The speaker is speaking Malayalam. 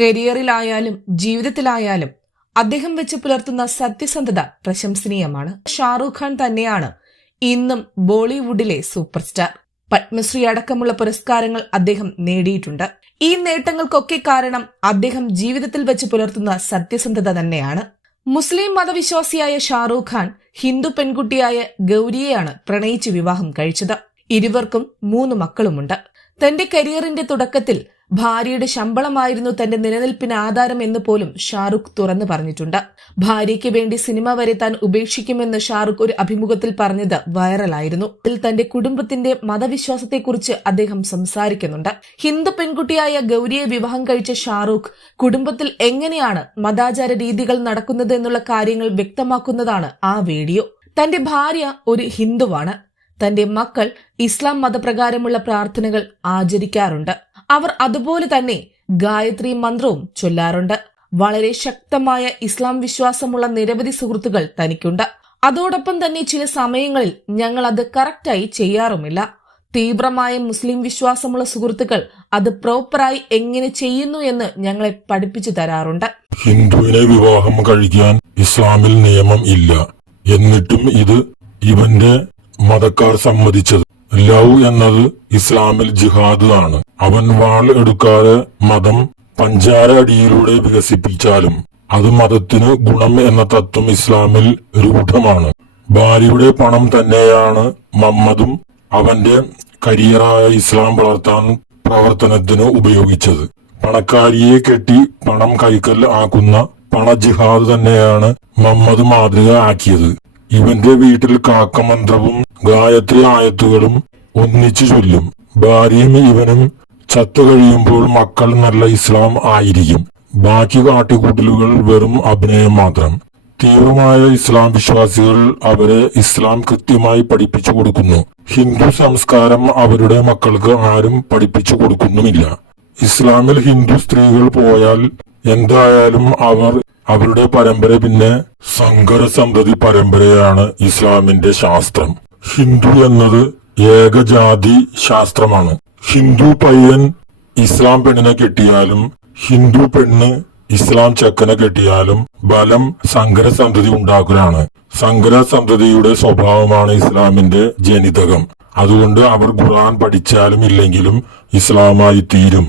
കരിയറിലായാലും ജീവിതത്തിലായാലും അദ്ദേഹം വെച്ച് പുലർത്തുന്ന സത്യസന്ധത പ്രശംസനീയമാണ്. ഷാറൂഖ് ഖാൻ തന്നെയാണ് ഇന്നും ബോളിവുഡിലെ സൂപ്പർ സ്റ്റാർ പത്മശ്രീ അടക്കമുള്ള പുരസ്കാരങ്ങൾ അദ്ദേഹം നേടിയിട്ടുണ്ട്. ഈ നേട്ടങ്ങൾക്കൊക്കെ കാരണം അദ്ദേഹം ജീവിതത്തിൽ വെച്ച് പുലർത്തുന്ന സത്യസന്ധത തന്നെയാണ്. മുസ്ലിം മതവിശ്വാസിയായ ഷാറൂഖ് ഖാൻ ഹിന്ദു പെൺകുട്ടിയായ ഗൌരിയെയാണ് പ്രണയിച്ച് വിവാഹം കഴിച്ചത്. ഇരുവർക്കും മൂന്ന് മക്കളുമുണ്ട്. തന്റെ കരിയറിന്റെ തുടക്കത്തിൽ ഭാര്യയുടെ ശമ്പളമായിരുന്നു തന്റെ നിലനിൽപ്പിന് ആധാരം എന്ന് പോലും ഷാറുഖ് തുറന്നു പറഞ്ഞിട്ടുണ്ട്. ഭാര്യയ്ക്ക് വേണ്ടി സിനിമ വരെ താൻ ഉപേക്ഷിക്കുമെന്ന് ഷാറുഖ് ഒരു അഭിമുഖത്തിൽ പറഞ്ഞത് വൈറലായിരുന്നു. അതിൽ തന്റെ കുടുംബത്തിന്റെ മതവിശ്വാസത്തെക്കുറിച്ച് അദ്ദേഹം സംസാരിക്കുന്നുണ്ട്. ഹിന്ദു പെൺകുട്ടിയായ ഗൌരിയെ വിവാഹം കഴിച്ച ഷാറുഖ് കുടുംബത്തിൽ എങ്ങനെയാണ് മതാചാര രീതികൾ നടക്കുന്നത് എന്നുള്ള കാര്യങ്ങൾ വ്യക്തമാക്കുന്നതാണ് ആ വീഡിയോ. തന്റെ ഭാര്യ ഒരു ഹിന്ദുവാണ്. തന്റെ മക്കൾ ഇസ്ലാം മതപ്രകാരമുള്ള പ്രാർത്ഥനകൾ ആചരിക്കാറുണ്ട്. അവർ അതുപോലെ തന്നെ ഗായത്രി മന്ത്രവും ചൊല്ലാറുണ്ട്. വളരെ ശക്തമായ ഇസ്ലാം വിശ്വാസമുള്ള നിരവധി സുഹൃത്തുക്കൾ തനിക്കുണ്ട്. അതോടൊപ്പം തന്നെ ചില സമയങ്ങളിൽ ഞങ്ങൾ അത് കറക്റ്റായി ചെയ്യാറുമില്ല. തീവ്രമായ മുസ്ലിം വിശ്വാസമുള്ള സുഹൃത്തുക്കൾ അത് പ്രോപ്പറായി എങ്ങനെ ചെയ്യുന്നു എന്ന് ഞങ്ങളെ പഠിപ്പിച്ചു തരാറുണ്ട്. ഹിന്ദുവിനെ വിവാഹം കഴിക്കാൻ ഇസ്ലാമിൽ നിയമം ഇല്ല. എന്നിട്ടും ഇത് ഇവന്റെ മതക്കാർ സമ്മതിച്ചത് ലവ് എന്നത് ഇസ്ലാമിൽ ജിഹാദ് ആണ്. അവൻ വാൾ എടുക്കാതെ മതം പഞ്ചാര അടിയിലൂടെ വികസിപ്പിച്ചാലും അത് മതത്തിന് ഗുണം എന്ന തത്വം ഇസ്ലാമിൽ രൂഢമാണ്. ഭാര്യയുടെ പണം തന്നെയാണ് മമ്മദും അവന്റെ കരിയറായ ഇസ്ലാം വളർത്താൻ പ്രവർത്തനത്തിന് ഉപയോഗിച്ചത്. പണക്കാരിയെ കെട്ടി പണം കൈക്കൽ ആക്കുന്ന പണ ജിഹാദ് തന്നെയാണ് മമ്മദ് മാതൃക ആക്കിയത്. ഇവന്റെ വീട്ടിൽ കാക്കമന്ത്രവും ഗായത്രി ആയത്തുകളും ഒന്നിച്ചു ചൊല്ലും. ഭാര്യയും ഇവനും ചത്തു കഴിയുമ്പോൾ മക്കൾ നല്ല ഇസ്ലാം ആയിരിക്കും. ബാക്കി കാട്ടിക്കൂട്ടലുകൾ വെറും അഭിനയം മാത്രം. തീവ്രമായ ഇസ്ലാം വിശ്വാസികൾ അവരെ ഇസ്ലാം കൃത്യമായി പഠിപ്പിച്ചു കൊടുക്കുന്നു. ഹിന്ദു സംസ്കാരം അവരുടെ മക്കൾക്ക് ആരും പഠിപ്പിച്ചു കൊടുക്കുന്നുമില്ല. ഇസ്ലാമിൽ ഹിന്ദു സ്ത്രീകൾ പോയാൽ എന്തായാലും അവർ അവരുടെ പരമ്പര പിന്നെ സങ്കര സന്തതി പരമ്പരയാണ് ഇസ്ലാമിന്റെ ശാസ്ത്രം. ഹിന്ദു എന്നത് ഏകജാതി ശാസ്ത്രമാണ്. ഹിന്ദു പയ്യൻ ഇസ്ലാം പെണ്ണിനെ കെട്ടിയാലും ഹിന്ദു പെണ്ണ് ഇസ്ലാം ചെക്കനെ കെട്ടിയാലും ബലം സങ്കര സന്തതി ഉണ്ടാക്കലാണ്. സങ്കര സന്തതിയുടെ സ്വഭാവമാണ് ഇസ്ലാമിന്റെ ജനിതകം. അതുകൊണ്ട് അവർ ഖുർആൻ പഠിച്ചാലും ഇല്ലെങ്കിലും ഇസ്ലാമായി തീരും.